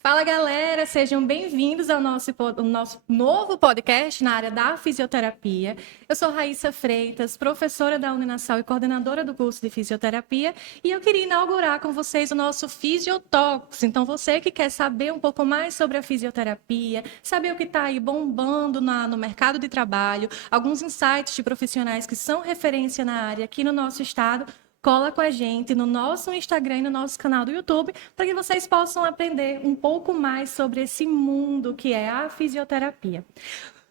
Fala galera, sejam bem-vindos ao nosso novo podcast na área da fisioterapia. Eu sou Raíssa Freitas, professora da Uninasal e coordenadora do curso de fisioterapia, e eu queria inaugurar com vocês o nosso Fisiotalks. Então, você que quer saber um pouco mais sobre a fisioterapia, saber o que está aí bombando no mercado de trabalho, alguns insights de profissionais que são referência na área aqui no nosso estado, cola com a gente no nosso Instagram e no nosso canal do YouTube para que vocês possam aprender um pouco mais sobre esse mundo que é a fisioterapia.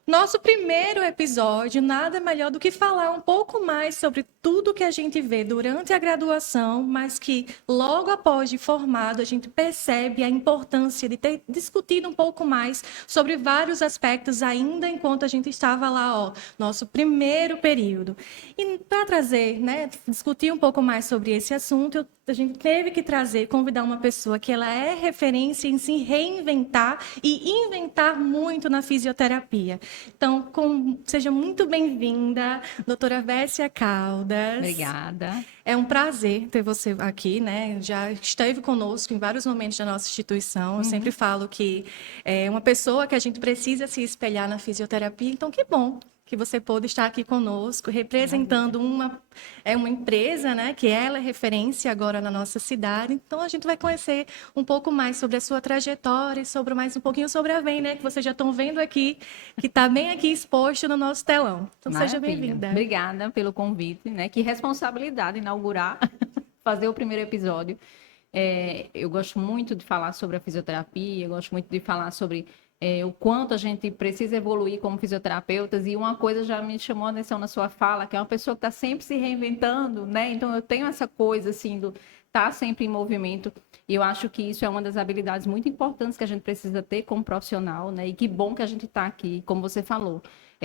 Nosso primeiro episódio, nada melhor do que falar um pouco mais sobre tudo que a gente vê durante a graduação, mas que logo após de formado a gente percebe a importância de ter discutido um pouco mais sobre vários aspectos ainda enquanto a gente estava lá, nosso primeiro período. E para trazer, discutir um pouco mais sobre esse assunto, a gente teve que convidar uma pessoa que ela é referência em se reinventar e inventar muito na fisioterapia. Então, seja muito bem-vinda, doutora Vessia Caldas. Obrigada. É um prazer ter você aqui, né? Já esteve conosco em vários momentos da nossa instituição. Eu sempre falo que é uma pessoa que a gente precisa se espelhar na fisioterapia. Então, que bom que você pôde estar aqui conosco, representando uma empresa, né, que ela é referência agora na nossa cidade. Então, a gente vai conhecer um pouco mais sobre a sua trajetória e sobre mais um pouquinho sobre a VEM, né, que vocês já estão vendo aqui, que está bem aqui exposto no nosso telão. Então, seja Maravilha. bem-vinda. Obrigada pelo convite, né? Que responsabilidade inaugurar, fazer o primeiro episódio. Eu gosto muito de falar sobre a fisioterapia, eu gosto muito de falar sobre o quanto a gente precisa evoluir como fisioterapeutas, e uma coisa já me chamou a atenção na sua fala, que é uma pessoa que está sempre se reinventando, né? Então, eu tenho essa coisa, assim, do estar sempre em movimento, e eu acho que isso é uma das habilidades muito importantes que a gente precisa ter como profissional, né? E que bom que a gente está aqui, como você falou.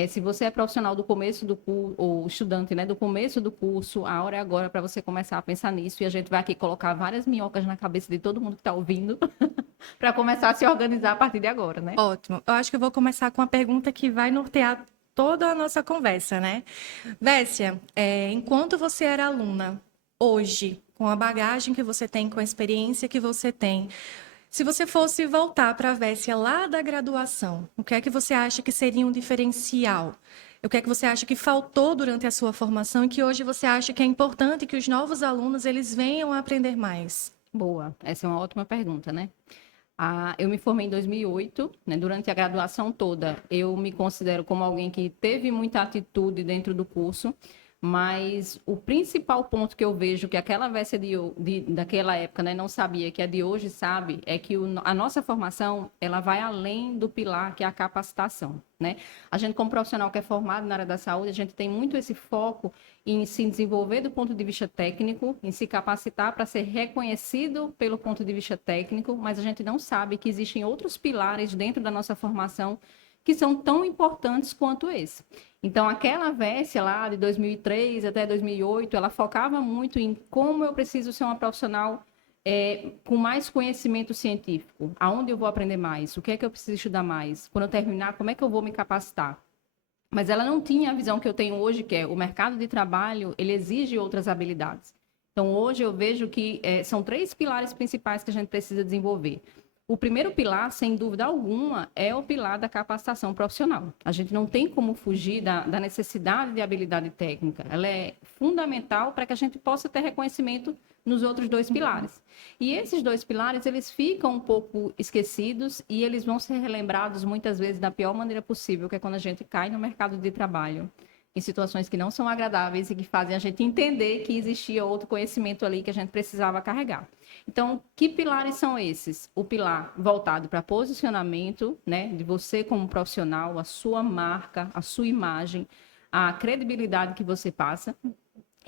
Se você é profissional do começo do curso, ou estudante, né, do começo do curso, a hora é agora para você começar a pensar nisso, e a gente vai aqui colocar várias minhocas na cabeça de todo mundo que está ouvindo, para começar a se organizar a partir de agora, né? Ótimo. Eu acho que eu vou começar com uma pergunta que vai nortear toda a nossa conversa, né? Vessia, enquanto você era aluna, hoje, com a bagagem que você tem, com a experiência que você tem, se você fosse voltar para a Vessia lá da graduação, o que é que você acha que seria um diferencial? O que é que você acha que faltou durante a sua formação e que hoje você acha que é importante que os novos alunos eles venham a aprender mais? Boa, essa é uma ótima pergunta, né? Eu me formei em 2008, né? Durante a graduação toda, eu me considero como alguém que teve muita atitude dentro do curso, mas o principal ponto que eu vejo que aquela Vessia daquela época, né, não sabia, que a de hoje sabe, é que a nossa formação, ela vai além do pilar, que é a capacitação, né? A gente, como profissional que é formado na área da saúde, a gente tem muito esse foco em se desenvolver do ponto de vista técnico, em se capacitar para ser reconhecido pelo ponto de vista técnico, mas a gente não sabe que existem outros pilares dentro da nossa formação que são tão importantes quanto esse. Então, aquela Vessia lá de 2003 até 2008, ela focava muito em como eu preciso ser uma profissional com mais conhecimento científico. Aonde eu vou aprender mais? O que é que eu preciso estudar mais? Quando eu terminar, como é que eu vou me capacitar? Mas ela não tinha a visão que eu tenho hoje, que é o mercado de trabalho, ele exige outras habilidades. Então, hoje eu vejo que são 3 pilares principais que a gente precisa desenvolver. O primeiro pilar, sem dúvida alguma, é o pilar da capacitação profissional. A gente não tem como fugir da necessidade de habilidade técnica. Ela é fundamental para que a gente possa ter reconhecimento nos outros 2 pilares. E esses 2 pilares, eles ficam um pouco esquecidos e eles vão ser relembrados muitas vezes da pior maneira possível, que é quando a gente cai no mercado de trabalho, em situações que não são agradáveis e que fazem a gente entender que existia outro conhecimento ali que a gente precisava carregar. Então, que pilares são esses? O pilar voltado para posicionamento, né, de você como profissional, a sua marca, a sua imagem, a credibilidade que você passa.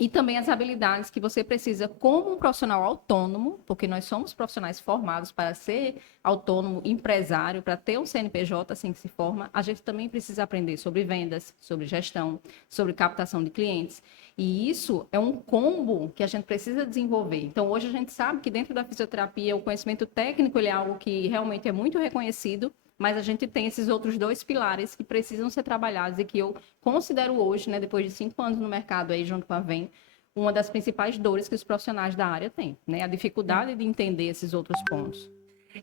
E também as habilidades que você precisa como um profissional autônomo, porque nós somos profissionais formados para ser autônomo, empresário, para ter um CNPJ assim que se forma, a gente também precisa aprender sobre vendas, sobre gestão, sobre captação de clientes. E isso é um combo que a gente precisa desenvolver. Então, hoje a gente sabe que dentro da fisioterapia, o conhecimento técnico ele é algo que realmente é muito reconhecido, mas a gente tem esses outros 2 pilares que precisam ser trabalhados e que eu considero hoje, né, depois de 5 anos no mercado aí junto com a VEM, uma das principais dores que os profissionais da área têm, né? A dificuldade de entender esses outros pontos.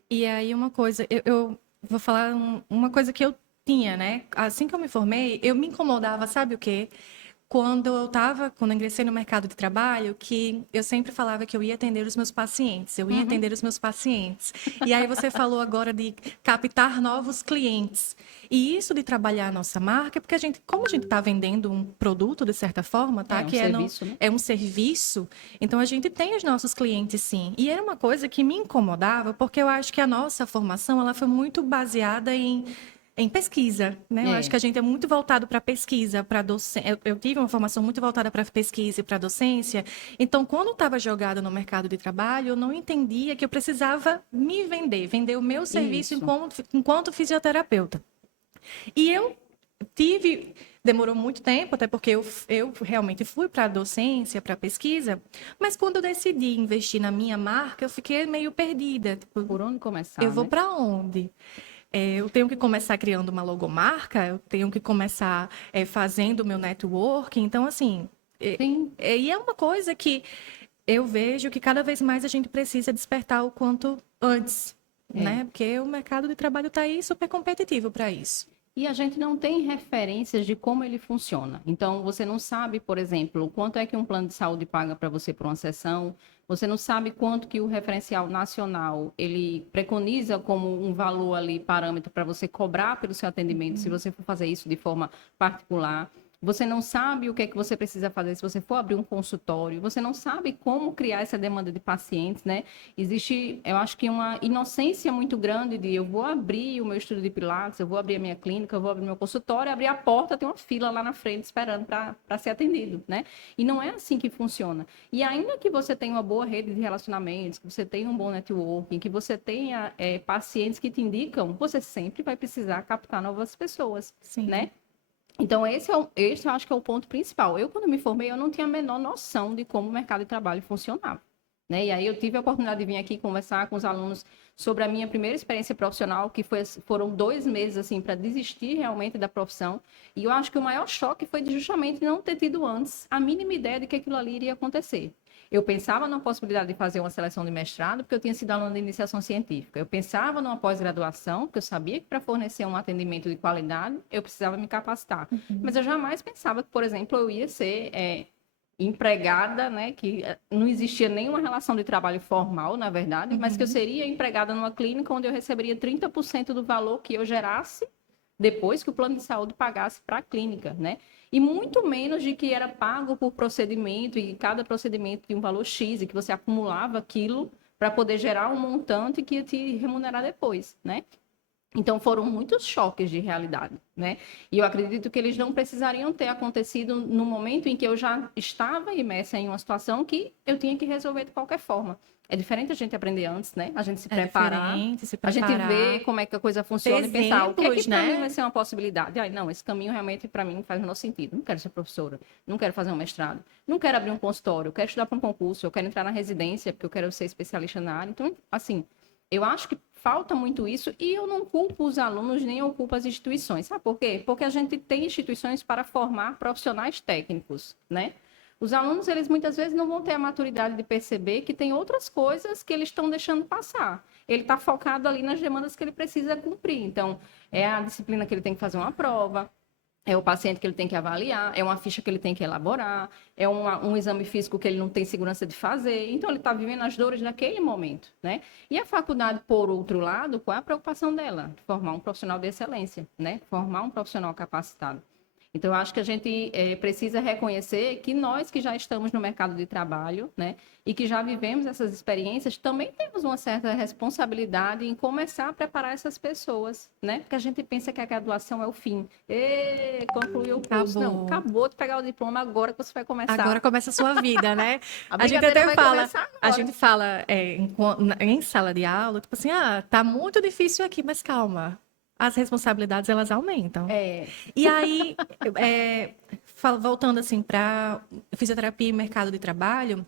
E aí uma coisa, eu vou falar uma coisa que eu tinha, né? Assim que eu me formei, eu me incomodava, sabe o quê? Quando eu ingressei no mercado de trabalho, que eu sempre falava que eu ia atender os meus pacientes, eu ia Uhum. atender os meus pacientes. E aí você falou agora de captar novos clientes. E isso de trabalhar a nossa marca, porque como a gente está vendendo um produto de certa forma, tá? É um Que serviço, né? é um serviço, então a gente tem os nossos clientes sim. E era uma coisa que me incomodava, porque eu acho que a nossa formação ela foi muito baseada em pesquisa, né? Eu acho É. que a gente é muito voltado para pesquisa, para docência. Eu tive uma formação muito voltada para pesquisa e para docência. Então, quando eu estava jogada no mercado de trabalho, eu não entendia que eu precisava me vender o meu serviço Isso. enquanto fisioterapeuta. E eu demorou muito tempo, até porque eu realmente fui para a docência, para a pesquisa, mas quando eu decidi investir na minha marca, eu fiquei meio perdida. Tipo, Por onde eu começar, vou né? para onde? Eu tenho que começar criando uma logomarca, eu tenho que começar fazendo o meu network. Então, assim, Sim. e é uma coisa que eu vejo que cada vez mais a gente precisa despertar o quanto antes, É. né? Porque o mercado de trabalho está aí super competitivo para isso. E a gente não tem referências de como ele funciona. Então, você não sabe, por exemplo, quanto é que um plano de saúde paga para você por uma sessão. Você não sabe quanto que o referencial nacional ele preconiza como um valor ali, parâmetro para você cobrar pelo seu atendimento, se você for fazer isso de forma particular. Você não sabe o que é que você precisa fazer se você for abrir um consultório. Você não sabe como criar essa demanda de pacientes, né? Existe, eu acho que uma inocência muito grande de eu vou abrir o meu estudo de Pilates, eu vou abrir a minha clínica, eu vou abrir meu consultório, abrir a porta, tem uma fila lá na frente esperando para ser atendido, né? E não é assim que funciona. E ainda que você tenha uma boa rede de relacionamentos, que você tenha um bom networking, que você tenha pacientes que te indicam, você sempre vai precisar captar novas pessoas, Sim. né? Então, esse eu acho que é o ponto principal. Eu, quando me formei, eu não tinha a menor noção de como o mercado de trabalho funcionava. Né? E aí eu tive a oportunidade de vir aqui conversar com os alunos sobre a minha primeira experiência profissional, que foram 2 meses assim para desistir realmente da profissão. E eu acho que o maior choque foi de justamente não ter tido antes a mínima ideia de que aquilo ali iria acontecer. Eu pensava na possibilidade de fazer uma seleção de mestrado, porque eu tinha sido aluna de iniciação científica. Eu pensava numa pós-graduação, porque eu sabia que para fornecer um atendimento de qualidade, eu precisava me capacitar. Mas eu jamais pensava que, por exemplo, eu ia ser empregada, né, que não existia nenhuma relação de trabalho formal, na verdade, mas que eu Uhum. seria empregada numa clínica onde eu receberia 30% do valor que eu gerasse depois que o plano de saúde pagasse para a clínica, né? E muito menos de que era pago por procedimento e cada procedimento tinha um valor X e que você acumulava aquilo para poder gerar um montante que ia te remunerar depois, né? Então foram muitos choques de realidade, né? E eu acredito que eles não precisariam ter acontecido no momento em que eu já estava imersa em uma situação que eu tinha que resolver de qualquer forma. É diferente a gente aprender antes, né? A gente se É preparar, diferente se a gente preparar, ver como é que a coisa ter funciona e pensar o que é que exemplos, para mim vai né? ser uma possibilidade. Ai, não, esse caminho realmente para mim faz o menor sentido. Não quero ser professora, não quero fazer um mestrado, não quero abrir um consultório, eu quero estudar para um concurso, eu quero entrar na residência porque eu quero ser especialista na área. Então, assim, eu acho que falta muito isso e eu não culpo os alunos nem eu culpo as instituições. Sabe por quê? Porque a gente tem instituições para formar profissionais técnicos, né? Os alunos, eles muitas vezes não vão ter a maturidade de perceber que tem outras coisas que eles estão deixando passar. Ele está focado ali nas demandas que ele precisa cumprir. Então, é a disciplina que ele tem que fazer uma prova, é o paciente que ele tem que avaliar, é uma ficha que ele tem que elaborar, é um exame físico que ele não tem segurança de fazer. Então, ele está vivendo as dores daquele momento, né? E a faculdade, por outro lado, qual é a preocupação dela? Formar um profissional de excelência, né? Formar um profissional capacitado. Então, eu acho que a gente precisa reconhecer que nós que já estamos no mercado de trabalho, né, e que já vivemos essas experiências, também temos uma certa responsabilidade em começar a preparar essas pessoas, né? Porque a gente pensa que a graduação é o fim. Concluiu o curso. Não, Acabou. acabou de pegar o diploma, agora que você vai Agora começar. começa a sua vida, né? A A gente brincadeira até vai fala, começar a agora. gente fala em sala de aula, tipo assim, tá muito difícil aqui, mas calma. As responsabilidades, elas aumentam. É, E aí, voltando assim para fisioterapia e mercado de trabalho,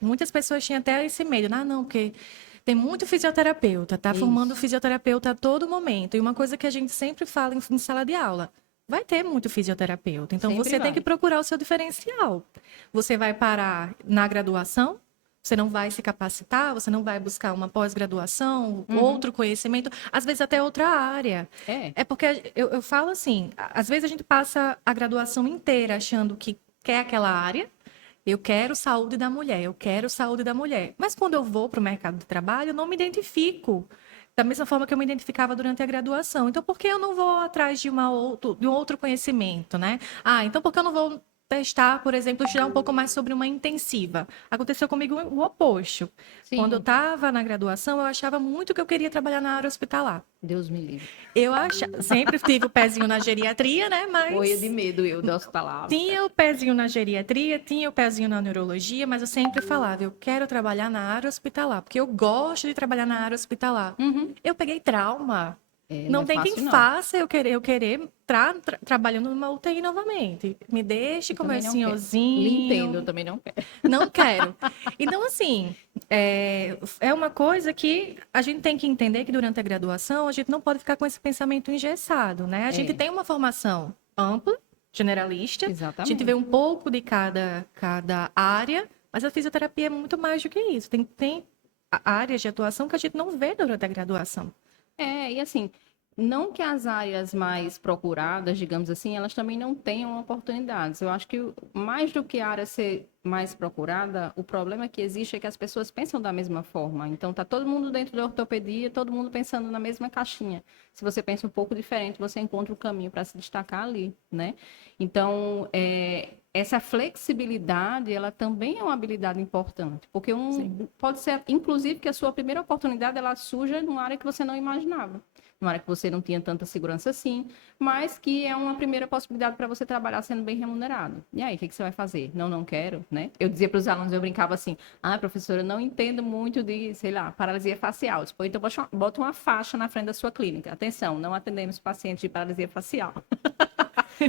muitas pessoas tinham até esse medo, não, porque tem muito fisioterapeuta, tá formando isso. fisioterapeuta a todo momento. E uma coisa que a gente sempre fala em sala de aula, vai ter muito fisioterapeuta. Então Sempre você tem que vai. procurar o seu diferencial. Você vai parar na graduação? você não vai se capacitar, você não vai buscar uma pós-graduação, Uhum. outro conhecimento, às vezes até outra área. É porque eu falo assim, às vezes a gente passa a graduação inteira achando que quer aquela área. Eu quero saúde da mulher, eu quero saúde da mulher. Mas quando eu vou para o mercado de trabalho, eu não me identifico da mesma forma que eu me identificava durante a graduação. Então, por que eu não vou atrás de um outro conhecimento, né? Então por que eu não vou testar, por exemplo, estudar um pouco mais sobre uma intensiva? Aconteceu comigo o oposto. Quando eu Sim, estava na graduação, eu achava muito que eu queria trabalhar na área hospitalar. Deus me livre. Sempre tive o pezinho na geriatria, né? Morria de Mas medo eu das palavras. tinha o pezinho na geriatria, tinha o pezinho na neurologia, mas eu sempre falava, eu quero trabalhar na área hospitalar, porque eu gosto de trabalhar na área hospitalar. Uhum. Eu peguei trauma. Não Não é tem quem fácil, não. faça eu querer trabalhando numa UTI novamente. Me deixe Eu com meu também não quero. Lhe entendo, eu senhorzinho. também não quero. Não quero. Então, assim, é uma coisa que a gente tem que entender que durante a graduação a gente não pode ficar com esse pensamento engessado, né? A gente É, tem uma formação ampla, generalista, a gente vê exatamente. um pouco de cada área, mas a fisioterapia é muito mais do que isso. Tem áreas de atuação que a gente não vê durante a graduação. E assim, não que as áreas mais procuradas, digamos assim, elas também não tenham oportunidades. Eu acho que mais do que a área ser mais procurada, o problema que existe é que as pessoas pensam da mesma forma. Então, tá todo mundo dentro da ortopedia, todo mundo pensando na mesma caixinha. Se você pensa um pouco diferente, você encontra o caminho para se destacar ali, né? Então, essa flexibilidade, ela também é uma habilidade importante, porque Sim. pode ser, inclusive, que a sua primeira oportunidade ela surja numa área que você não imaginava, numa área que você não tinha tanta segurança assim, mas que é uma primeira possibilidade para você trabalhar sendo bem remunerado. E aí, o que você vai fazer? Não, não quero, né? Eu dizia para os alunos, eu brincava assim, professora, eu não entendo muito de, sei lá, paralisia facial. Eu disse, então bota uma faixa na frente da sua clínica. Atenção, não atendemos pacientes de paralisia facial.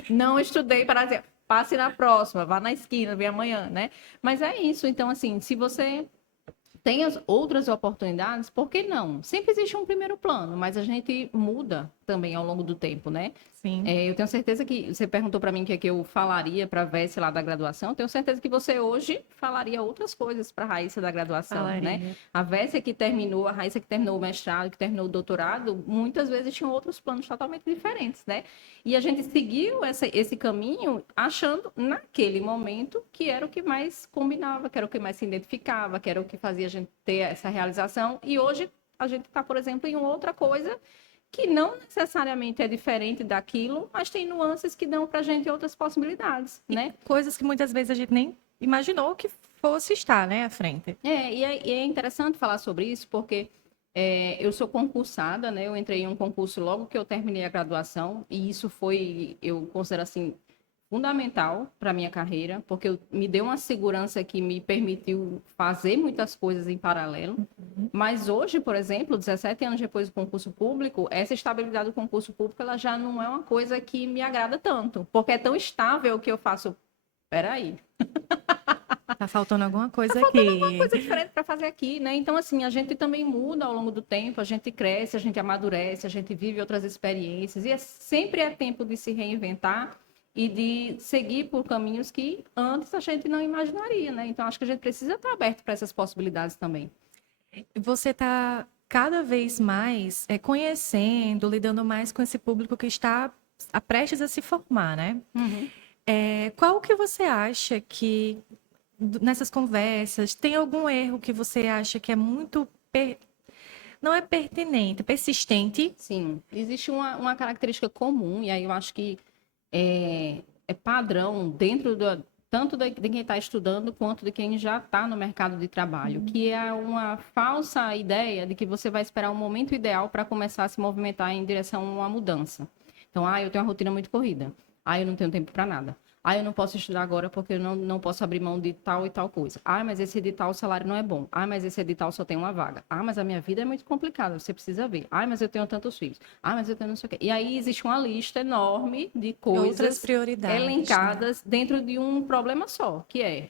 Não estudei paralisia. Passe na próxima, vá na esquina, vem amanhã, né? Mas é isso. Então, assim, se você tem as outras oportunidades, por que não? Sempre existe um primeiro plano, mas a gente muda também ao longo do tempo, né? Sim. Eu tenho certeza que você perguntou para mim o que é que eu falaria para a Vécia lá da graduação. Eu tenho certeza que você hoje falaria outras coisas para a Raíssa da graduação, né? Falaria. A Vécia que terminou, a Raíssa que terminou o mestrado, que terminou o doutorado, muitas vezes tinham outros planos totalmente diferentes, né? E a gente seguiu esse caminho achando naquele momento que era o que mais combinava, que era o que mais se identificava, que era o que fazia a gente ter essa realização. E hoje a gente está, por exemplo, em outra coisa que não necessariamente é diferente daquilo, mas tem nuances que dão para a gente outras possibilidades, E né? coisas que muitas vezes a gente nem imaginou que fosse estar, né, à frente. E é interessante falar sobre isso, porque eu sou concursada, né? Eu entrei em um concurso logo que eu terminei a graduação, e isso foi, eu considero assim, fundamental para a minha carreira, porque me deu uma segurança que me permitiu fazer muitas coisas em paralelo. Mas hoje, por exemplo, 17 anos depois do concurso público, essa estabilidade do concurso público ela já não é uma coisa que me agrada tanto, porque é tão estável que eu faço. Peraí, Tá faltando alguma tá coisa faltando alguma aqui. coisa diferente para fazer aqui, né? Então, assim, a gente também muda ao longo do tempo, a gente cresce, a gente amadurece, a gente vive outras experiências, e sempre é tempo de se reinventar e de seguir por caminhos que antes a gente não imaginaria, né? Então, acho que a gente precisa estar aberto para essas possibilidades também. Você está cada vez mais conhecendo, lidando mais com esse público que está prestes a se formar, né? Uhum. Qual que você acha que nessas conversas tem algum erro que você acha que é muito não é pertinente, persistente? Sim, existe uma característica comum, e aí eu acho que é padrão dentro tanto de quem está estudando quanto de quem já está no mercado de trabalho, que é uma falsa ideia de que você vai esperar um momento ideal para começar a se movimentar em direção a uma mudança. Então, eu tenho uma rotina muito corrida. Eu não tenho tempo para nada. Eu não posso estudar agora porque eu não posso abrir mão de tal e tal coisa. Mas esse edital, o salário não é bom. Mas esse edital só tem uma vaga. Mas a minha vida é muito complicada, você precisa ver. Mas eu tenho tantos filhos. Mas eu tenho não sei o quê. E aí existe uma lista enorme de Outras coisas prioridades, né? elencadas dentro de um problema só, que é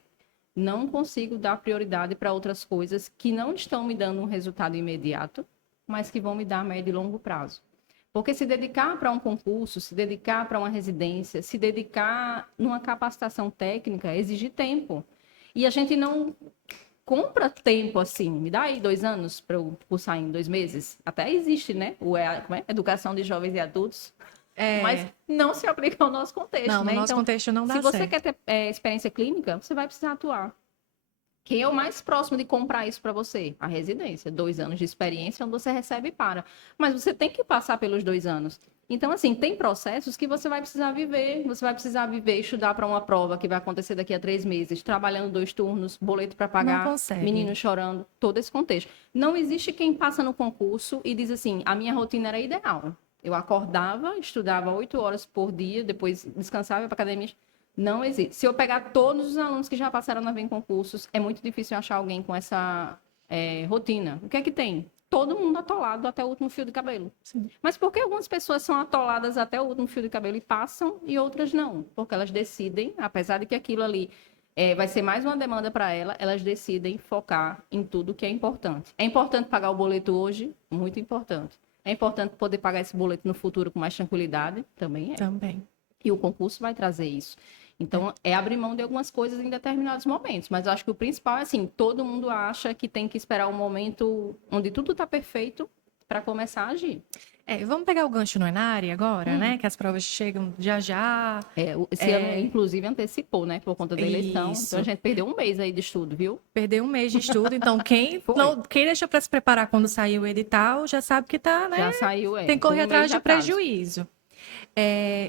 não consigo dar prioridade para outras coisas que não estão me dando um resultado imediato, mas que vão me dar a médio e longo prazo. Porque se dedicar para um concurso, se dedicar para uma residência, se dedicar numa capacitação técnica, exige tempo. E a gente compra tempo assim. Me dá aí 2 anos para eu cursar em 2 meses. Até existe, né? Como é? Educação de jovens e adultos. Mas não se aplica ao nosso contexto, Não, no né? nosso Então, contexto não dá se você certo. quer ter experiência clínica, você vai precisar atuar. Quem é o mais próximo de comprar isso para você? A residência. 2 anos de experiência, onde você recebe e para. Mas você tem que passar pelos 2 anos. Então, assim, tem processos que você vai precisar viver. Você vai precisar viver, estudar para uma prova que vai acontecer daqui a 3 meses, trabalhando 2 turnos, boleto para Não pagar, consegue. menino chorando, todo esse contexto. Não existe quem passa no concurso e diz assim, a minha rotina era ideal. Eu acordava, estudava 8 horas por dia, depois descansava, ia para academia. Não existe. Se eu pegar todos os alunos que já passaram na VEM Concursos, é muito difícil achar alguém com essa rotina. O que é que tem? Todo mundo atolado até o último fio de cabelo. Sim. Mas por que algumas pessoas são atoladas até o último fio de cabelo e passam e outras não? Porque elas decidem, apesar de que aquilo ali vai ser mais uma demanda para elas decidem focar em tudo que é importante. É importante pagar o boleto hoje? Muito importante. É importante poder pagar esse boleto no futuro com mais tranquilidade? Também é. Também. E o concurso vai trazer isso. Então, é abrir mão de algumas coisas em determinados momentos. Mas eu acho que o principal é assim, todo mundo acha que tem que esperar um momento onde tudo está perfeito para começar a agir. Vamos pegar o gancho no Enare agora, né? Que as provas chegam já já. Esse ano, inclusive, antecipou, né? Por conta da eleição. Isso. Então, a gente perdeu um mês aí de estudo, viu? Perdeu um mês de estudo, então quem deixa para se preparar quando sair o edital já sabe que tá, né? Já saiu, Tem que correr atrás de atraso. prejuízo.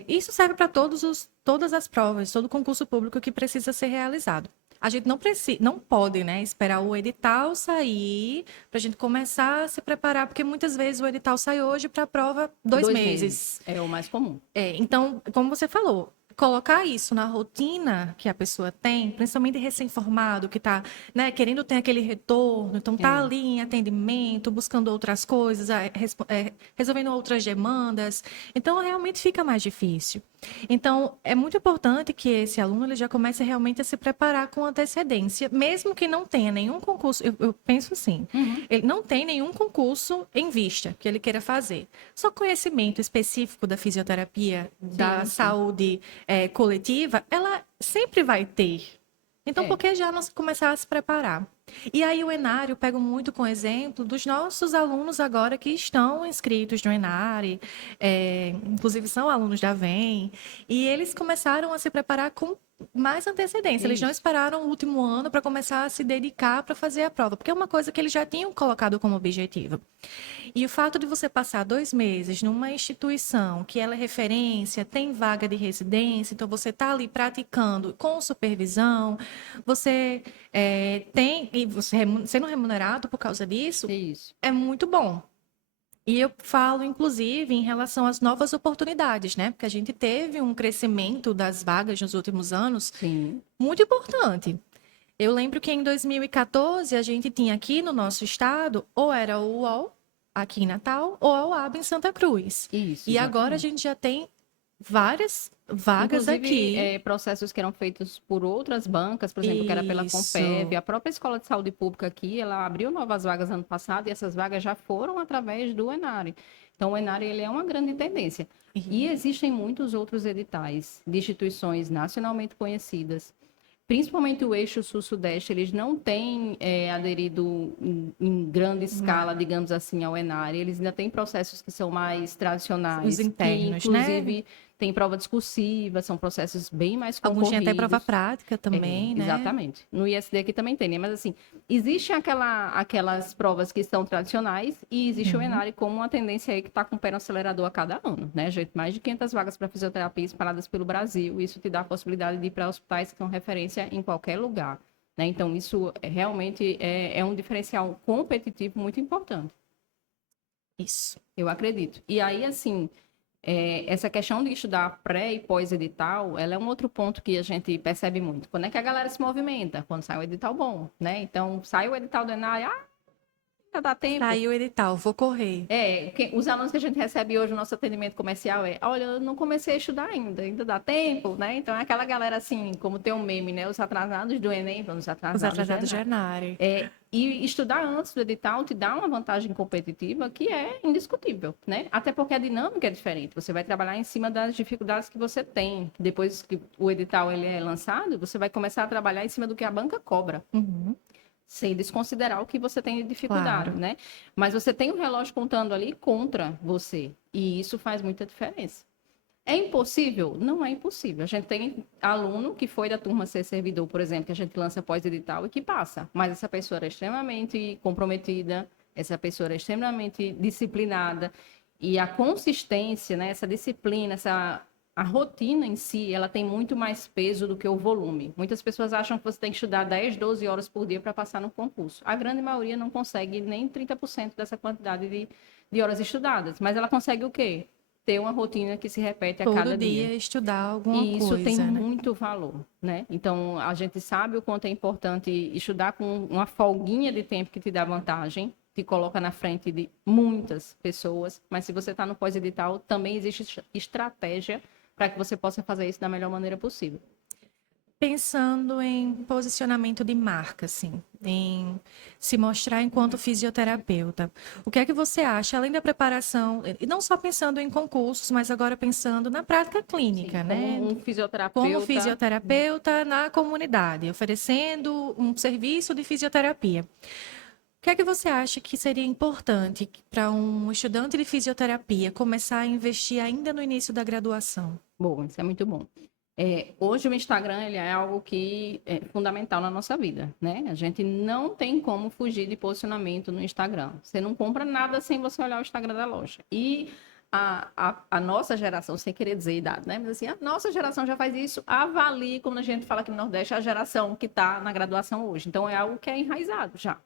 Isso serve para todas as provas, todo concurso público que precisa ser realizado. A gente não pode, né, esperar o edital sair para a gente começar a se preparar, porque muitas vezes o edital sai hoje para a prova 2 meses. É o mais comum. Então, como você falou, colocar isso na rotina que a pessoa tem, principalmente recém-formado, que está, né, querendo ter aquele retorno, então está ali em atendimento, buscando outras coisas, resolvendo outras demandas, então realmente fica mais difícil. Então, é muito importante que esse aluno ele já comece realmente a se preparar com antecedência, mesmo que não tenha nenhum concurso, eu penso assim, ele não tem nenhum concurso em vista que ele queira fazer. Só conhecimento específico da fisioterapia, da saúde coletiva, ela sempre vai ter. Então, por que já não começar a se preparar? E aí o Enare, eu pego muito com exemplo dos nossos alunos agora que estão inscritos no Enare, inclusive são alunos da VEM, e eles começaram a se preparar com mais antecedência. Eles não esperaram o último ano para começar a se dedicar para fazer a prova, porque é uma coisa que eles já tinham colocado como objetivo. E o fato de você passar 2 meses numa instituição que ela é referência, tem vaga de residência, então você está ali praticando com supervisão, você e você sendo remunerado por causa disso, é muito bom. E eu falo, inclusive, em relação às novas oportunidades, né? Porque a gente teve um crescimento das vagas nos últimos anos muito importante. Eu lembro que em 2014 a gente tinha aqui no nosso estado, ou era o UOL, aqui em Natal, ou a UAB em Santa Cruz. E agora a gente já tem várias vagas inclusive, aqui. Processos que eram feitos por outras bancas, por exemplo, que era pela Compev. A própria Escola de Saúde Pública aqui, ela abriu novas vagas ano passado e essas vagas já foram através do Enare. Então, o Enare ele é uma grande tendência. E existem muitos outros editais de instituições nacionalmente conhecidas. Principalmente o eixo sul-sudeste, eles não têm aderido em grande escala, digamos assim, ao Enare. Eles ainda têm processos que são mais tradicionais. Os internos, que, inclusive, tem prova discursiva, são processos bem mais concorridos. Alguns têm até prova prática também, né? Exatamente. No ISD aqui também tem, né? Mas, assim, existem aquelas provas que são tradicionais e existe o Enare como uma tendência aí que está com o pé no acelerador a cada ano, né, gente? Mais de 500 vagas para fisioterapia espalhadas pelo Brasil. Isso te dá a possibilidade de ir para hospitais que são referência em qualquer lugar, né? Então, isso realmente é um diferencial competitivo muito importante. Isso. Eu acredito. E aí, assim, essa questão de estudar pré e pós-edital, ela é um outro ponto que a gente percebe muito. Quando é que a galera se movimenta? Quando sai um edital bom, né? Então, sai o edital do Enare, ainda dá tempo. Saiu o edital, vou correr. Os alunos que a gente recebe hoje no nosso atendimento comercial olha, eu não comecei a estudar ainda dá tempo, né? Então, é aquela galera assim, como tem um meme, né? Os atrasados do Enem, os atrasados do Enare. E estudar antes do edital te dá uma vantagem competitiva que é indiscutível, né? Até porque a dinâmica é diferente. Você vai trabalhar em cima das dificuldades que você tem. Depois que o edital ele é lançado, você vai começar a trabalhar em cima do que a banca cobra. sem desconsiderar o que você tem de dificuldade, Claro. né? Mas você tem um relógio contando ali contra você, e isso faz muita diferença. É impossível? Não é impossível. A gente tem aluno que foi da turma Ser Servidor, por exemplo, que a gente lança pós-edital e que passa. Mas essa pessoa era extremamente comprometida, essa pessoa era extremamente disciplinada. E a consistência, né, essa disciplina, a rotina em si, ela tem muito mais peso do que o volume. Muitas pessoas acham que você tem que estudar 10, 12 horas por dia para passar no concurso. A grande maioria não consegue nem 30% dessa quantidade de horas estudadas. Mas ela consegue o quê? Ter uma rotina que se repete a Todo cada dia. dia estudar alguma E isso tem coisa, né? muito valor, né? Então, a gente sabe o quanto é importante estudar com uma folguinha de tempo que te dá vantagem, te coloca na frente de muitas pessoas, mas se você está no pós-edital, também existe estratégia para que você possa fazer isso da melhor maneira possível. Pensando em posicionamento de marca, assim, em se mostrar enquanto fisioterapeuta. O que é que você acha, além da preparação, e não só pensando em concursos, mas agora pensando na prática clínica, Sim, né? como um Como fisioterapeuta, fisioterapeuta na comunidade, oferecendo um serviço de fisioterapia. O que é que você acha que seria importante para um estudante de fisioterapia começar a investir ainda no início da graduação? bom, isso é muito bom. Hoje o Instagram ele é algo que é fundamental na nossa vida, né? A gente não tem como fugir de posicionamento no Instagram. Você não compra nada sem você olhar o Instagram da loja. E a nossa geração, sem querer dizer idade, né? Mas assim, a nossa geração já faz isso. Avalie, como a gente fala aqui no Nordeste, a geração que está na graduação hoje. Então é algo que é enraizado já.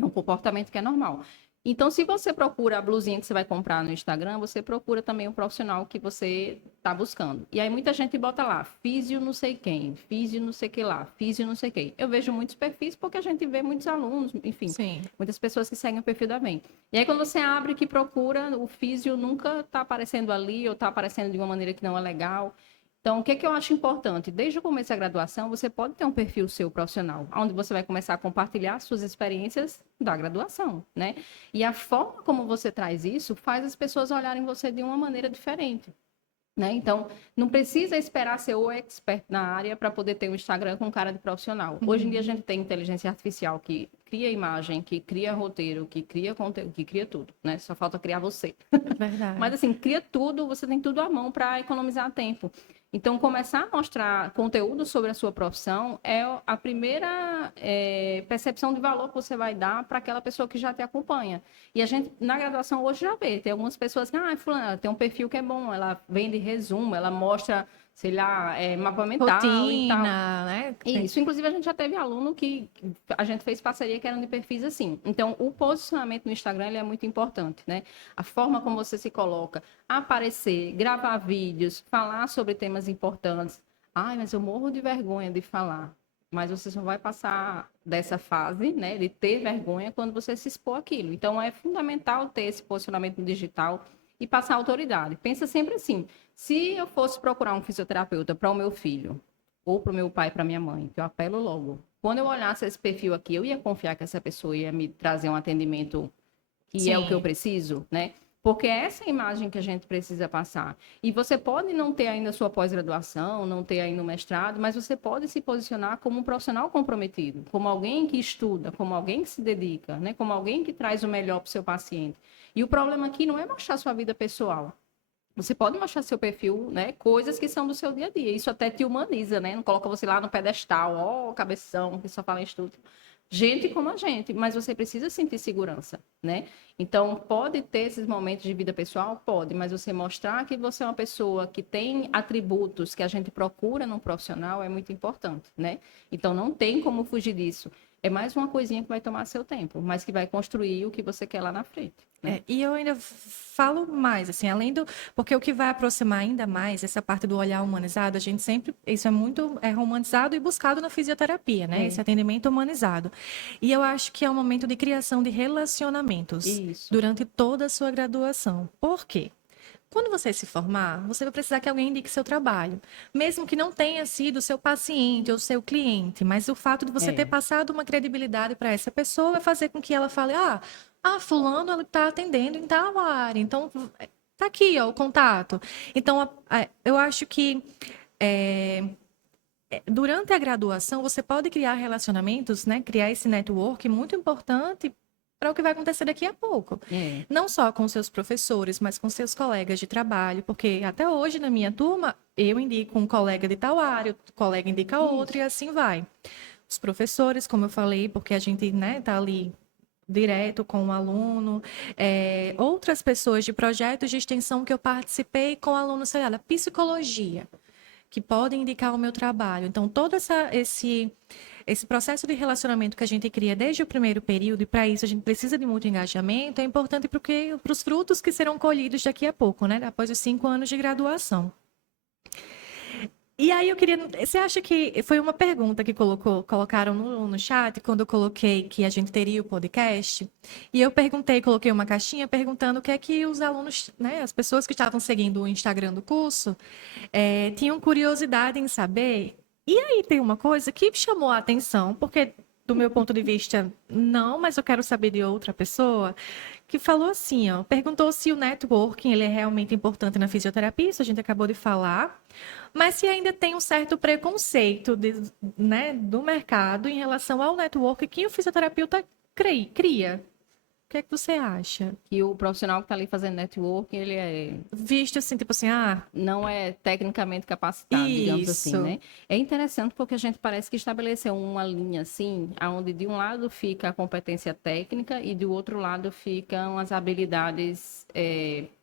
É um comportamento que é normal. Então, se você procura a blusinha que você vai comprar no Instagram, você procura também o profissional que você está buscando. E aí muita gente bota lá, físio não sei quem, físio não sei que lá, físio não sei quem. Eu vejo muitos perfis porque a gente vê muitos alunos, enfim, Sim, muitas pessoas que seguem o perfil da bem. E aí quando você abre que procura, o físio nunca está aparecendo ali ou está aparecendo de uma maneira que não é legal. Então, o que é que eu acho importante? Desde o começo da graduação, você pode ter um perfil seu profissional, onde você vai começar a compartilhar suas experiências da graduação, né? E a forma como você traz isso faz as pessoas olharem você de uma maneira diferente. Né? Então, não precisa esperar ser o expert na área para poder ter um Instagram com cara de profissional. Hoje em dia a gente tem inteligência artificial que cria imagem, que cria roteiro, que cria conteúdo, que cria tudo, né? Só falta criar você. Mas verdade. assim, cria tudo, você tem tudo à mão para economizar tempo. Então, começar a mostrar conteúdo sobre a sua profissão é a primeira percepção de valor que você vai dar para aquela pessoa que já te acompanha. E a gente, na graduação, hoje já vê. Tem algumas pessoas que, fulana, ela tem um perfil que é bom, ela vende resumo, ela mostra, sei lá, mapa mental e tal. Rotina, né? Isso, inclusive a gente já teve aluno que a gente fez parceria que eram de perfis assim. Então, o posicionamento no Instagram ele é muito importante, né? A forma como você se coloca, aparecer, gravar vídeos, falar sobre temas importantes. Ai, mas eu morro de vergonha de falar. Mas você só vai passar dessa fase, né, de ter vergonha quando você se expor aquilo. Então, é fundamental ter esse posicionamento no digital e passar autoridade. Pensa sempre assim: se eu fosse procurar um fisioterapeuta para o meu filho, ou para o meu pai, para minha mãe, que eu apelo logo. Quando eu olhasse esse perfil aqui, eu ia confiar que essa pessoa ia me trazer um atendimento que é o que eu Sim. preciso, né? Porque é essa imagem que a gente precisa passar. E você pode não ter ainda sua pós-graduação, não ter ainda o mestrado, mas você pode se posicionar como um profissional comprometido, como alguém que estuda, como alguém que se dedica, né? Como alguém que traz o melhor para o seu paciente. E o problema aqui não é mostrar sua vida pessoal. Você pode mostrar seu perfil, né? Coisas que são do seu dia a dia. Isso até te humaniza, né? Não coloca você lá no pedestal, ó, cabeção, que só fala em estudo. Gente como a gente, mas você precisa sentir segurança, né? Então, pode ter esses momentos de vida pessoal? Pode, mas você mostrar que você é uma pessoa que tem atributos que a gente procura num profissional é muito importante, né? Então, não tem como fugir disso. É mais uma coisinha que vai tomar seu tempo, mas que vai construir o que você quer lá na frente, né? E eu ainda falo mais, assim, além do. Porque o que vai aproximar ainda mais essa parte do olhar humanizado, a gente sempre. Isso é muito romantizado e buscado na fisioterapia, né? É, Esse atendimento humanizado. E eu acho que é um momento de criação de relacionamentos isso. durante toda a sua graduação. Por quê? Quando você se formar, você vai precisar que alguém indique seu trabalho. Mesmo que não tenha sido seu paciente ou seu cliente, mas o fato de você ter É. passado uma credibilidade para essa pessoa vai fazer com que ela fale: fulano ele está atendendo em tal área, então tá aqui, ó, o contato. Então, eu acho que é, durante a graduação, você pode criar relacionamentos, né? Criar esse network muito importante para o que vai acontecer daqui a pouco. É. Não só com seus professores, mas com seus colegas de trabalho, porque até hoje, na minha turma, eu indico um colega de tal área, o colega indica outro, Isso. e assim vai. Os professores, como eu falei, porque a gente, né, tá ali direto com o aluno, outras pessoas de projetos de extensão que eu participei com alunos, sei lá, da psicologia, que podem indicar o meu trabalho. Então, esse processo de relacionamento que a gente cria desde o primeiro período, e para isso a gente precisa de muito engajamento, é importante para os frutos que serão colhidos daqui a pouco, né? Após os 5 anos de graduação. E aí eu queria. Você acha que foi uma pergunta que colocaram no chat quando eu coloquei que a gente teria o podcast? E eu coloquei uma caixinha perguntando o que é que os alunos, né, as pessoas que estavam seguindo o Instagram do curso, tinham curiosidade em saber. E aí tem uma coisa que chamou a atenção, porque do meu ponto de vista, não, mas eu quero saber de outra pessoa, que falou assim, ó, perguntou se o networking ele é realmente importante na fisioterapia, isso a gente acabou de falar, mas se ainda tem um certo preconceito né, do mercado em relação ao networking que o fisioterapeuta cria. O que é que você acha? Que o profissional que está ali fazendo networking, ele Visto assim, tipo assim, não é tecnicamente capacitado, digamos assim, isso. né? É interessante porque a gente parece que estabeleceu uma linha assim, onde de um lado fica a competência técnica e do outro lado ficam as habilidades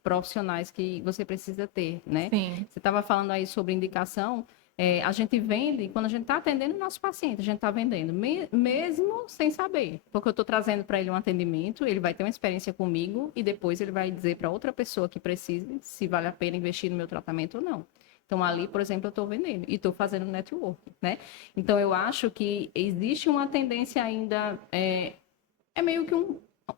profissionais que você precisa ter, né? Sim. Você estava falando aí sobre indicação. A gente vende, quando a gente está atendendo o nosso paciente, a gente está vendendo, mesmo sem saber. Porque eu estou trazendo para ele um atendimento, ele vai ter uma experiência comigo e depois ele vai dizer para outra pessoa que precise se vale a pena investir no meu tratamento ou não. Então, ali, por exemplo, eu estou vendendo e estou fazendo network, né? Então, eu acho que existe uma tendência ainda, meio que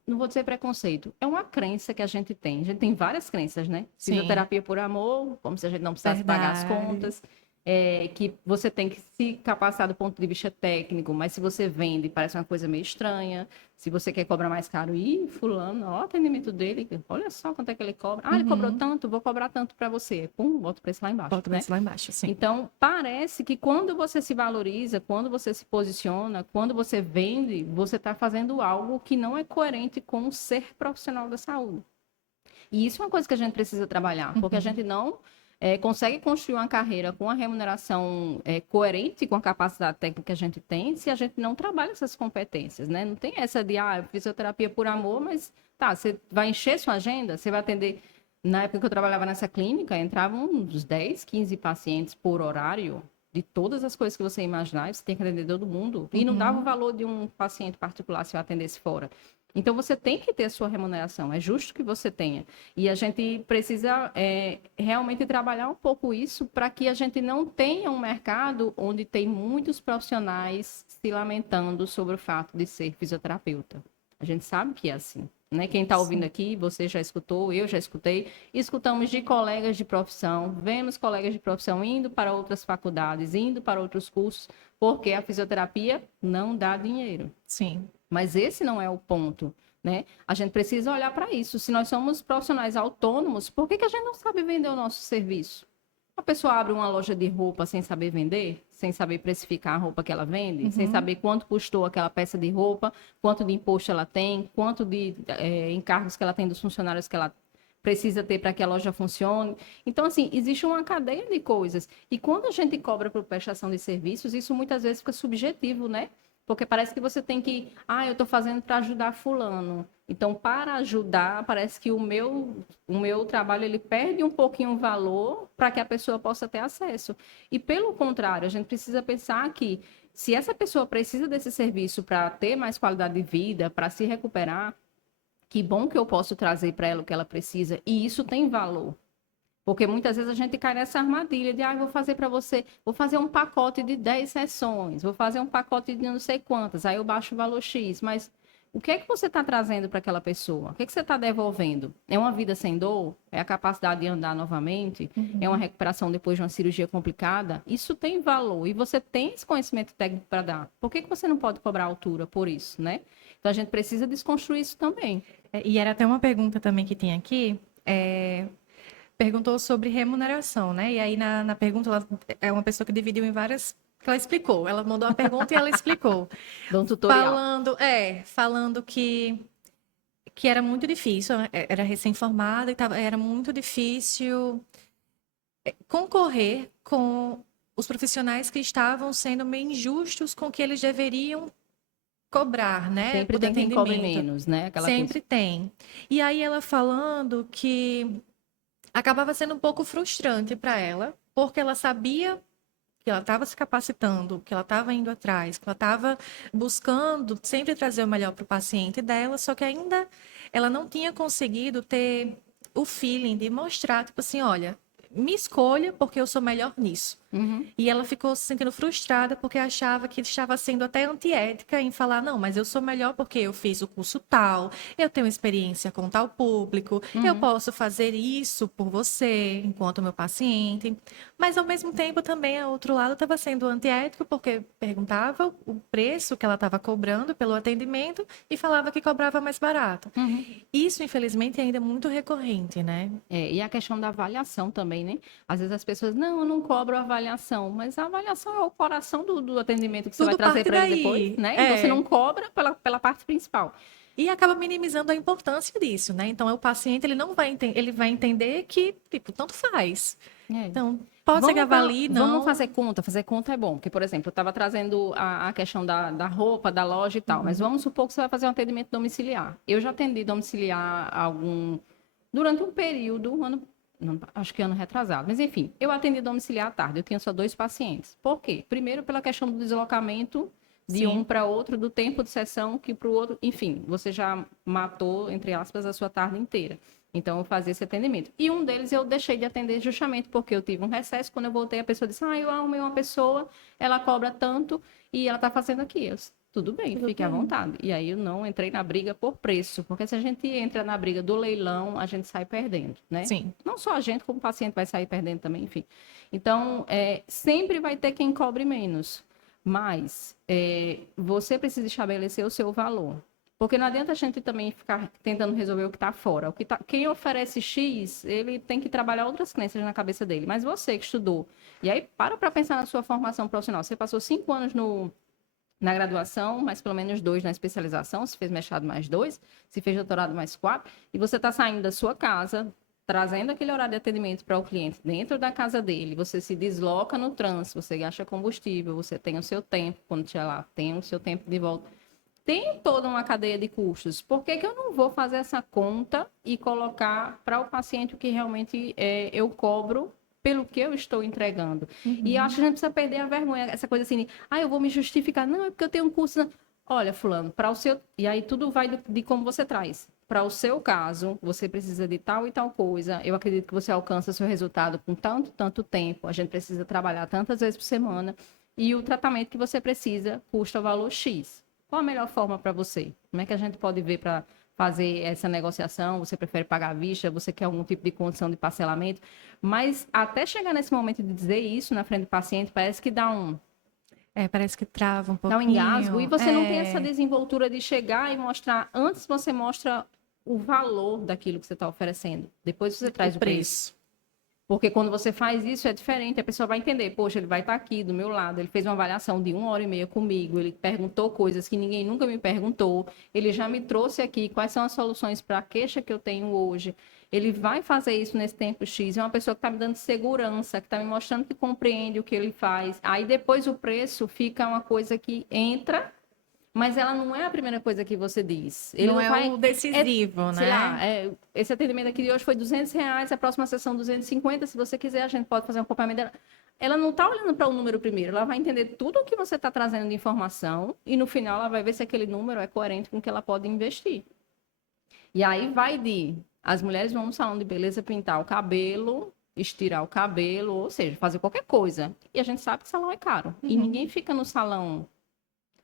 não vou dizer preconceito, é uma crença que a gente tem. A gente tem várias crenças, né? Sim, Fisioterapia por amor, como se a gente não precisasse pagar as verdade. contas. Que você tem que se capacitar do ponto de vista técnico, mas se você vende, parece uma coisa meio estranha. Se você quer cobrar mais caro, fulano, ó, o atendimento dele, olha só quanto é que ele cobra. Ah, ele cobrou Uhum. tanto, vou cobrar tanto para você. Pum, bota o preço lá embaixo, Bota o né? preço lá embaixo, sim. Então, parece que quando você se valoriza, quando você se posiciona, quando você vende, você está fazendo algo que não é coerente com o ser profissional da saúde. E isso é uma coisa que a gente precisa trabalhar, porque a Uhum. gente não consegue construir uma carreira com uma remuneração coerente com a capacidade técnica que a gente tem se a gente não trabalha essas competências, né? Não tem essa de, fisioterapia por amor, mas tá, você vai encher sua agenda, você vai atender. Na época que eu trabalhava nessa clínica, entravam uns 10, 15 pacientes por horário, de todas as coisas que você imaginar, você tem que atender todo mundo. E não dava o Uhum. valor de um paciente particular se eu atendesse fora. Então, você tem que ter a sua remuneração, é justo que você tenha. E a gente precisa realmente trabalhar um pouco isso para que a gente não tenha um mercado onde tem muitos profissionais se lamentando sobre o fato de ser fisioterapeuta. A gente sabe que é assim. Né? Quem está ouvindo Sim. aqui, você já escutou, eu já escutei, escutamos de colegas de profissão, vemos colegas de profissão indo para outras faculdades, indo para outros cursos, porque a fisioterapia não dá dinheiro. Sim. Mas esse não é o ponto, né? A gente precisa olhar para isso. Se nós somos profissionais autônomos, por que a gente não sabe vender o nosso serviço? A pessoa abre uma loja de roupa sem saber vender, sem saber precificar a roupa que ela vende, sem Uhum. saber quanto custou aquela peça de roupa, quanto de imposto ela tem, quanto de encargos que ela tem dos funcionários que ela precisa ter para que a loja funcione. Então, assim, existe uma cadeia de coisas. E quando a gente cobra por prestação de serviços, isso muitas vezes fica subjetivo, né? Porque parece que você tem que, eu estou fazendo para ajudar fulano. Então, para ajudar, parece que o meu trabalho ele perde um pouquinho o valor para que a pessoa possa ter acesso. E pelo contrário, a gente precisa pensar que se essa pessoa precisa desse serviço para ter mais qualidade de vida, para se recuperar, que bom que eu posso trazer para ela o que ela precisa. E isso tem valor. Porque muitas vezes a gente cai nessa armadilha de, vou fazer para você, vou fazer um pacote de 10 sessões, vou fazer um pacote de não sei quantas, aí eu baixo o valor X, mas o que é que você está trazendo para aquela pessoa? O que é que você está devolvendo? É uma vida sem dor? É a capacidade de andar novamente? É uma Uhum. recuperação depois de uma cirurgia complicada? Isso tem valor e você tem esse conhecimento técnico para dar. Por que você não pode cobrar altura por isso, né? Então a gente precisa desconstruir isso também. E era até uma pergunta também que tinha aqui. Perguntou sobre remuneração, né? E aí na pergunta ela é uma pessoa que dividiu em várias Ela explicou, ela mandou a pergunta e ela explicou. Dá um tutorial. Falando que era muito difícil, era recém-formada e era muito difícil concorrer com os profissionais que estavam sendo meio injustos com o que eles deveriam cobrar, né? Sempre Por tem quem cobre atendimento. menos, né? Aquela Sempre tem. E aí ela falando que acabava sendo um pouco frustrante para ela, porque ela sabia que ela estava se capacitando, que ela estava indo atrás, que ela estava buscando sempre trazer o melhor para o paciente dela, só que ainda ela não tinha conseguido ter o feeling de mostrar, tipo assim, olha, me escolha porque eu sou melhor nisso. Uhum. E ela ficou se sentindo frustrada porque achava que estava sendo até antiética em falar, não, mas eu sou melhor porque eu fiz o curso tal, eu tenho experiência com tal público, eu Uhum. posso fazer isso por você, enquanto meu paciente. Mas, ao mesmo tempo, também, a outro lado, estava sendo antiético porque perguntava o preço que ela estava cobrando pelo atendimento e falava que cobrava mais barato. Uhum. Isso, infelizmente, ainda é muito recorrente, né? E a questão da avaliação também, né? Às vezes as pessoas, não, eu não cobro avaliação, mas a avaliação é o coração do atendimento que você vai Tudo trazer parte para ele depois, daí. né? E você não cobra pela parte principal. E acaba minimizando a importância disso, né? Então, o paciente, ele não vai ele vai entender que, tipo, tanto faz. É. Então, pode ser que avalie, Vamos não. fazer conta é bom, porque, por exemplo, eu estava trazendo a questão da roupa, da loja e tal, mas Uhum. vamos supor que você vai fazer um atendimento domiciliar. Eu já atendi domiciliar durante um período, acho que ano retrasado, mas enfim, eu atendi domiciliar à tarde, eu tinha só 2 pacientes. Por quê? Primeiro, pela questão do deslocamento de um Sim. para outro, do tempo de sessão que para o outro, enfim, você já matou, entre aspas, a sua tarde inteira. Então, eu fazia esse atendimento. E um deles eu deixei de atender justamente porque eu tive um recesso. Quando eu voltei, a pessoa disse: eu arrumei uma pessoa, ela cobra tanto e ela está fazendo aqui. Eu disse, tudo bem, Tudo fique à bem. vontade. E aí eu não entrei na briga por preço, porque se a gente entra na briga do leilão, a gente sai perdendo, né? Sim. Não só a gente, como o paciente vai sair perdendo também, enfim. Então, sempre vai ter quem cobre menos. Mas você precisa estabelecer o seu valor. Porque não adianta a gente também ficar tentando resolver o que está fora. Quem oferece X, ele tem que trabalhar outras crenças na cabeça dele. Mas você que estudou, e aí para pensar na sua formação profissional. Você passou 5 anos na graduação, mais pelo menos 2 na especialização, se fez mestrado mais 2, se fez doutorado mais 4, e você está saindo da sua casa, trazendo aquele horário de atendimento para o cliente dentro da casa dele, você se desloca no trânsito, você gasta combustível, você tem o seu tempo, quando estiver lá, tem o seu tempo de volta. Tem toda uma cadeia de custos. Por que que eu não vou fazer essa conta e colocar para o paciente o que realmente eu cobro pelo que eu estou entregando? E eu acho que a gente precisa perder a vergonha, essa coisa assim, eu vou me justificar. Não, é porque eu tenho um curso. Olha, fulano, para o seu... E aí tudo vai de como você traz. Para o seu caso, você precisa de tal e tal coisa. Eu acredito que você alcança seu resultado com tanto tempo. A gente precisa trabalhar tantas vezes por semana. E o tratamento que você precisa custa o valor X. Qual a melhor forma para você? Como é que a gente pode ver para fazer essa negociação? Você prefere pagar à vista? Você quer algum tipo de condição de parcelamento? Mas até chegar nesse momento de dizer isso na frente do paciente, parece que Parece que trava um dá um engasgo e pouquinho. você não tem essa desenvoltura de chegar e mostrar. Antes você mostra o valor daquilo que você está oferecendo. Depois você traz o preço. Porque quando você faz isso é diferente, a pessoa vai entender, poxa, ele vai estar aqui do meu lado, ele fez uma avaliação de 1 hora e meia comigo, ele perguntou coisas que ninguém nunca me perguntou, ele já me trouxe aqui quais são as soluções para a queixa que eu tenho hoje. Ele vai fazer isso nesse tempo X, é uma pessoa que está me dando segurança, que está me mostrando que compreende o que ele faz. Aí depois o preço fica uma coisa que entra, mas ela não é a primeira coisa que você diz. Ele Não não é vai. o decisivo, Sei lá, né? esse atendimento aqui de hoje foi R$ 200, a próxima sessão 250. Se você quiser, a gente pode fazer um acompanhamento dela. Ela não está olhando para o número primeiro, ela vai entender tudo o que você está trazendo de informação e no final ela vai ver se aquele número é coerente com o que ela pode investir. E aí vai as mulheres vão no salão de beleza pintar o cabelo, estirar o cabelo, ou seja, fazer qualquer coisa. E a gente sabe que salão é caro. E ninguém fica no salão.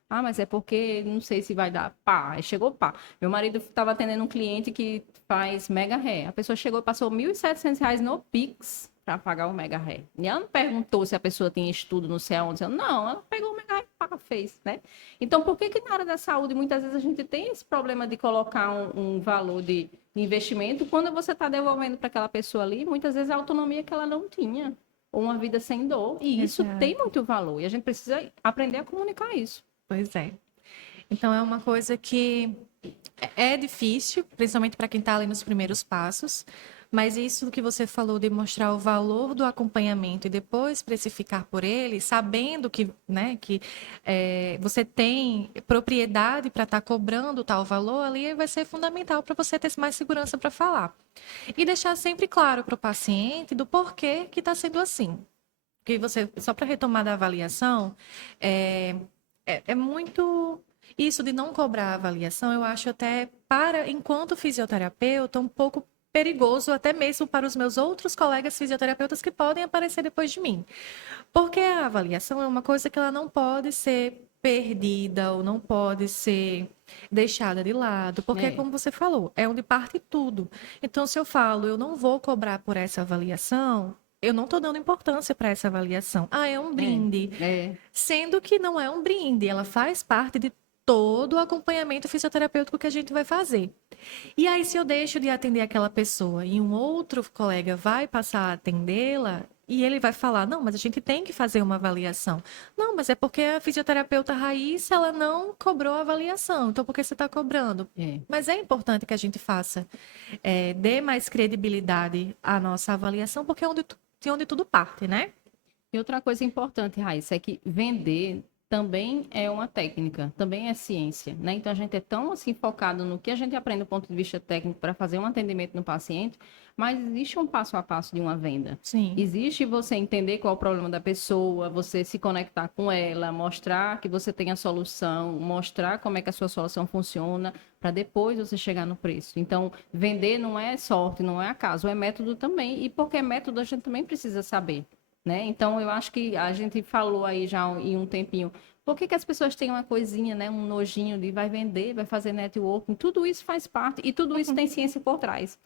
Mas é porque não sei se vai dar. Pá, aí chegou pá. Meu marido estava atendendo um cliente que faz mega ré. A pessoa chegou e passou R$ 1.700 no Pix para pagar o mega ré. E ela não perguntou se a pessoa tinha estudo no sei aonde. Não, ela pegou o mega ré e fez, né? Então, por que que na área da saúde muitas vezes a gente tem esse problema de colocar um valor de investimento quando você está devolvendo para aquela pessoa ali, muitas vezes a autonomia que ela não tinha. ou uma vida sem dor. E isso Exato. tem muito valor. E a gente precisa aprender a comunicar isso. Pois é. Então, é uma coisa que é difícil, principalmente para quem está ali nos primeiros passos, mas isso que você falou de mostrar o valor do acompanhamento e depois precificar por ele, sabendo que, né, que você tem propriedade para estar cobrando tal valor, ali vai ser fundamental para você ter mais segurança para falar. E deixar sempre claro para o paciente do porquê que está sendo assim. Porque você, só para retomar da avaliação, é muito. Isso de não cobrar a avaliação, eu acho até, enquanto fisioterapeuta, um pouco perigoso, até mesmo para os meus outros colegas fisioterapeutas que podem aparecer depois de mim. Porque a avaliação é uma coisa que ela não pode ser perdida ou não pode ser deixada de lado, porque É. como você falou, é onde parte tudo. Então, se eu falo, eu não vou cobrar por essa avaliação, eu não estou dando importância para essa avaliação. Ah, é um brinde. É. Sendo que não é um brinde, ela faz parte de todo o acompanhamento fisioterapêutico que a gente vai fazer. E aí, se eu deixo de atender aquela pessoa e um outro colega vai passar a atendê-la, e ele vai falar: não, mas a gente tem que fazer uma avaliação. Não, mas é porque a fisioterapeuta Raíssa, ela não cobrou a avaliação, então por que você está cobrando? É. Mas é importante que a gente faça, dê mais credibilidade à nossa avaliação, porque é de onde tudo parte, né? E outra coisa importante, Raíssa, é que vender também é uma técnica, também é ciência, né? Então a gente é tão assim focado no que a gente aprende do ponto de vista técnico para fazer um atendimento no paciente, mas existe um passo a passo de uma venda. Sim. Existe você entender qual é o problema da pessoa, você se conectar com ela, mostrar que você tem a solução, mostrar como é que a sua solução funciona, para depois você chegar no preço. Então, vender não é sorte, não é acaso, é método também, e porque é método a gente também precisa saber. Né? Então, eu acho que a gente falou aí já em um tempinho, por que as pessoas têm uma coisinha, né? Um nojinho de vai vender, vai fazer networking, tudo isso faz parte e tudo isso tem ciência por trás.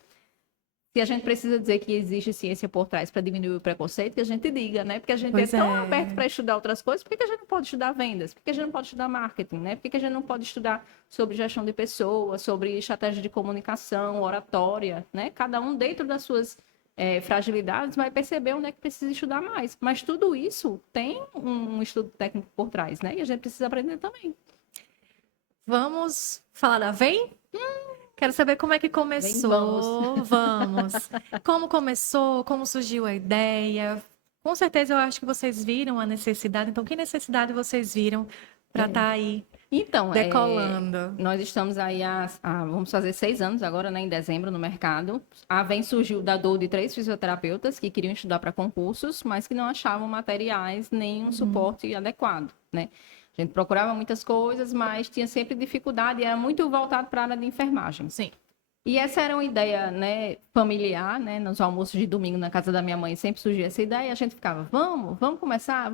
Se a gente precisa dizer que existe ciência por trás para diminuir o preconceito, que a gente diga, né? Porque a gente Pois é tão é. aberto para estudar outras coisas, por que a gente não pode estudar vendas? Por que a gente não pode estudar marketing, né? Por que a gente não pode estudar sobre gestão de pessoas, sobre estratégia de comunicação, oratória, né? Cada um dentro das suas fragilidades, vai perceber onde é que precisa estudar mais. Mas tudo isso tem um estudo técnico por trás, né? E a gente precisa aprender também. Vamos falar da Vem? Quero saber como é que começou. Vamos. Como começou, como surgiu a ideia. Com certeza eu acho que vocês viram a necessidade. Então, que necessidade vocês viram para estar aí Então, decolando? nós estamos aí vamos fazer 6 anos agora, né, em dezembro, no mercado. A Vem surgiu da dor de 3 fisioterapeutas que queriam estudar para concursos, mas que não achavam materiais nem um suporte adequado, né? A gente procurava muitas coisas, mas tinha sempre dificuldade e era muito voltado para a área de enfermagem. Sim. E essa era uma ideia, né, familiar, né? Nos almoços de domingo na casa da minha mãe sempre surgia essa ideia e a gente ficava, vamos começar,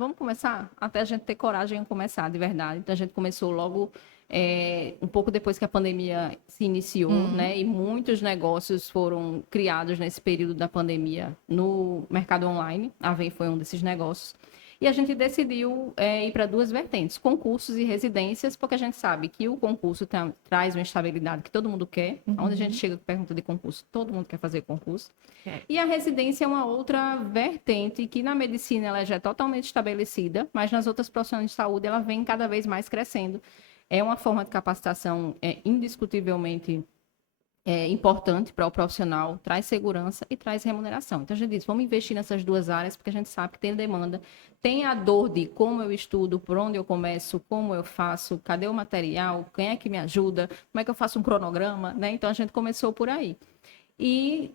até a gente ter coragem de começar, de verdade. Então a gente começou logo um pouco depois que a pandemia se iniciou, né? E muitos negócios foram criados nesse período da pandemia no mercado online. A Vem foi um desses negócios. E a gente decidiu ir para 2 vertentes, concursos e residências, porque a gente sabe que o concurso traz uma estabilidade que todo mundo quer. Onde a gente chega com pergunta de concurso, todo mundo quer fazer concurso. E a residência é uma outra vertente que na medicina ela já é totalmente estabelecida, mas nas outras profissões de saúde ela vem cada vez mais crescendo. É uma forma de capacitação indiscutivelmente importante para o profissional, traz segurança e traz remuneração. Então, a gente diz, vamos investir nessas 2 áreas, porque a gente sabe que tem demanda, tem a dor de como eu estudo, por onde eu começo, como eu faço, cadê o material, quem é que me ajuda, como é que eu faço um cronograma, né? Então, a gente começou por aí. E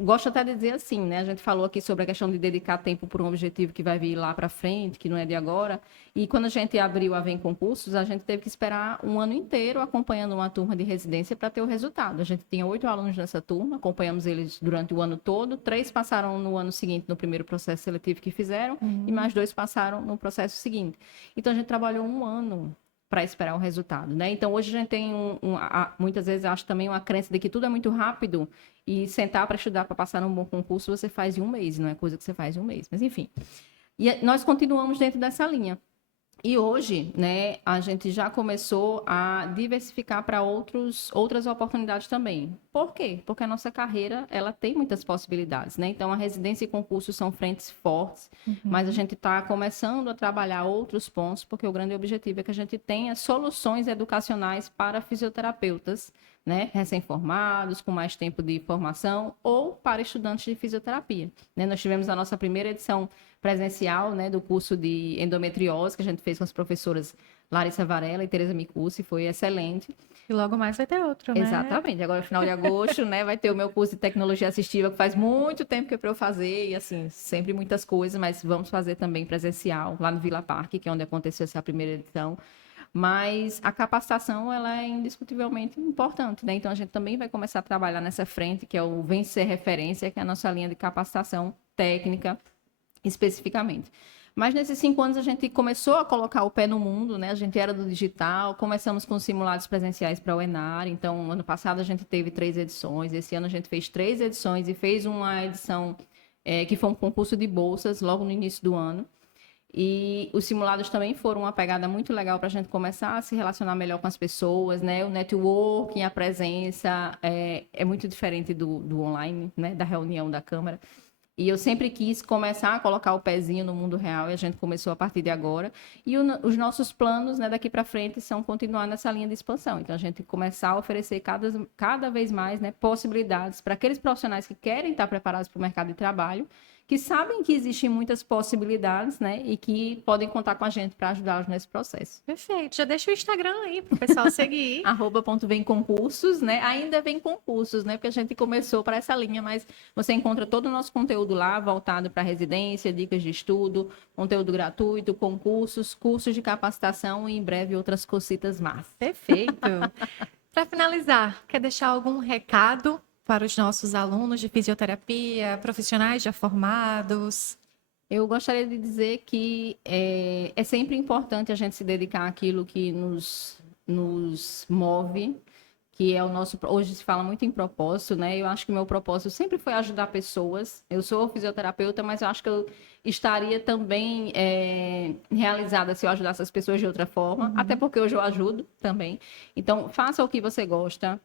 gosto até de dizer assim, né? A gente falou aqui sobre a questão de dedicar tempo por um objetivo que vai vir lá para frente, que não é de agora. E quando a gente abriu a Vem Concursos, a gente teve que esperar um ano inteiro acompanhando uma turma de residência para ter o resultado. A gente tinha 8 alunos nessa turma, acompanhamos eles durante o ano todo. 3 passaram no ano seguinte no primeiro processo seletivo que fizeram e mais 2 passaram no processo seguinte. Então a gente trabalhou um ano para esperar o resultado, né? Então hoje a gente tem muitas vezes acho também uma crença de que tudo é muito rápido e sentar para estudar para passar num bom concurso você faz em um mês, não é coisa que você faz em um mês, mas enfim. E nós continuamos dentro dessa linha. E hoje, né, a gente já começou a diversificar para outras oportunidades também. Por quê? Porque a nossa carreira, ela tem muitas possibilidades, né? Então, a residência e concurso são frentes fortes, mas a gente está começando a trabalhar outros pontos, porque o grande objetivo é que a gente tenha soluções educacionais para fisioterapeutas, né, recém-formados, com mais tempo de formação, ou para estudantes de fisioterapia, né? Nós tivemos a nossa primeira edição presencial, né, do curso de endometriose, que a gente fez com as professoras Larissa Varela e Tereza Micucci, foi excelente. E logo mais vai ter outro, né? Exatamente. Agora, no final de agosto, né, vai ter o meu curso de tecnologia assistiva, que faz muito tempo que é para eu fazer, e assim, sempre muitas coisas, mas vamos fazer também presencial, lá no Vila Parque, que é onde aconteceu essa primeira edição. Mas a capacitação, ela é indiscutivelmente importante, né? Então, a gente também vai começar a trabalhar nessa frente, que é o Vencer Referência, que é a nossa linha de capacitação técnica, especificamente. Mas nesses 5 anos a gente começou a colocar o pé no mundo, né? A gente era do digital, começamos com simulados presenciais para o Enar. Então, ano passado a gente teve 3 edições, esse ano a gente fez 3 edições e fez uma edição que foi um concurso de bolsas logo no início do ano. E os simulados também foram uma pegada muito legal para a gente começar a se relacionar melhor com as pessoas, né? O networking, a presença é muito diferente do online, né? Da reunião da Câmara. E eu sempre quis começar a colocar o pezinho no mundo real, e a gente começou a partir de agora. E os nossos planos, né, daqui para frente são continuar nessa linha de expansão. Então, a gente começar a oferecer cada vez mais, né, possibilidades para aqueles profissionais que querem estar preparados para o mercado de trabalho, que sabem que existem muitas possibilidades, né, e que podem contar com a gente para ajudá-los nesse processo. Perfeito. Já deixa o Instagram aí para o pessoal seguir. @vemconcursos, né? Ainda vem concursos, né? Porque a gente começou para essa linha, mas você encontra todo o nosso conteúdo lá, voltado para residência, dicas de estudo, conteúdo gratuito, concursos, cursos de capacitação e em breve outras cositas más. Perfeito. Para finalizar, quer deixar algum recado para os nossos alunos de fisioterapia, profissionais já formados? Eu gostaria de dizer que é sempre importante a gente se dedicar àquilo que nos move, que é o nosso... Hoje se fala muito em propósito, né? Eu acho que o meu propósito sempre foi ajudar pessoas. Eu sou fisioterapeuta, mas eu acho que eu estaria também realizada se eu ajudasse as pessoas de outra forma, até porque hoje eu ajudo também. Então, faça o que você gosta.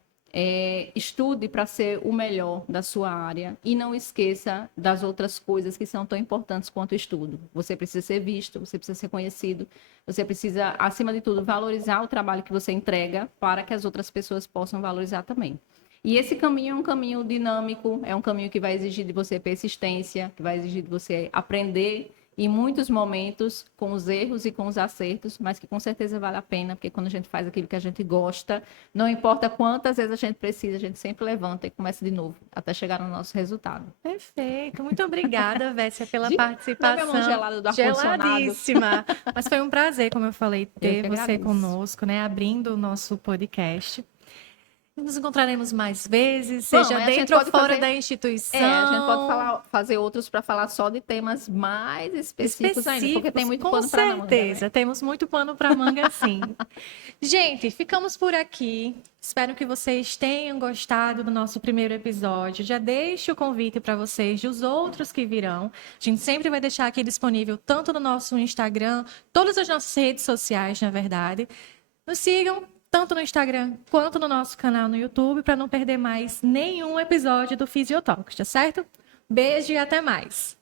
Estude para ser o melhor da sua área e não esqueça das outras coisas que são tão importantes quanto o estudo. Você precisa ser visto, você precisa ser conhecido, você precisa, acima de tudo, valorizar o trabalho que você entrega para que as outras pessoas possam valorizar também. E esse caminho é um caminho dinâmico, é um caminho que vai exigir de você persistência, que vai exigir de você aprender em muitos momentos, com os erros e com os acertos, mas que com certeza vale a pena, porque quando a gente faz aquilo que a gente gosta, não importa quantas vezes a gente precisa, a gente sempre levanta e começa de novo, até chegar no nosso resultado. Perfeito. Muito obrigada, Vessia, pela participação. Minha mão gelada do ar-condicionado. Geladíssima. Mas foi um prazer, como eu falei, ter você agradeço. conosco, né? Abrindo o nosso podcast. Nos encontraremos mais vezes, seja dentro ou fora da instituição. A gente pode fazer outros para falar só de temas mais específicos ainda, porque tem muito pano para manga. Com certeza, né? Temos muito pano para manga, sim. Gente, ficamos por aqui. Espero que vocês tenham gostado do nosso primeiro episódio. Já deixo o convite para vocês dos outros que virão. A gente sempre vai deixar aqui disponível tanto no nosso Instagram, todas as nossas redes sociais, na verdade. Nos sigam tanto no Instagram quanto no nosso canal no YouTube, para não perder mais nenhum episódio do Fisiotalks, tá certo? Beijo e até mais!